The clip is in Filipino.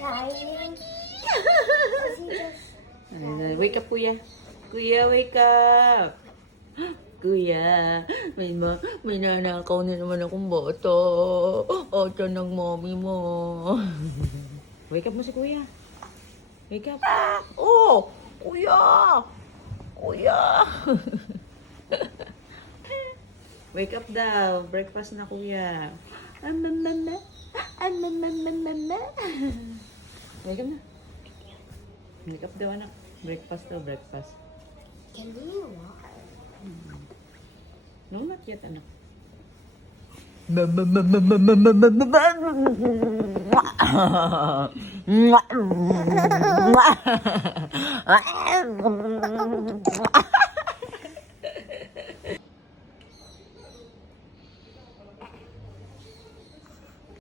Trying. Wake up, kuya. Kuya, wake up. Kuya, may nanakaw na naman akong bata. Ata ng mommy mo. Wake up mo si kuya. Wake up. Oh! Kuya! Kuya! Wake up daw. Breakfast na, kuya. Amamama. Amamamama. Wake up na. Wake up daw, anak. Breakfast daw, breakfast. Can you walk? No, not yet, anak.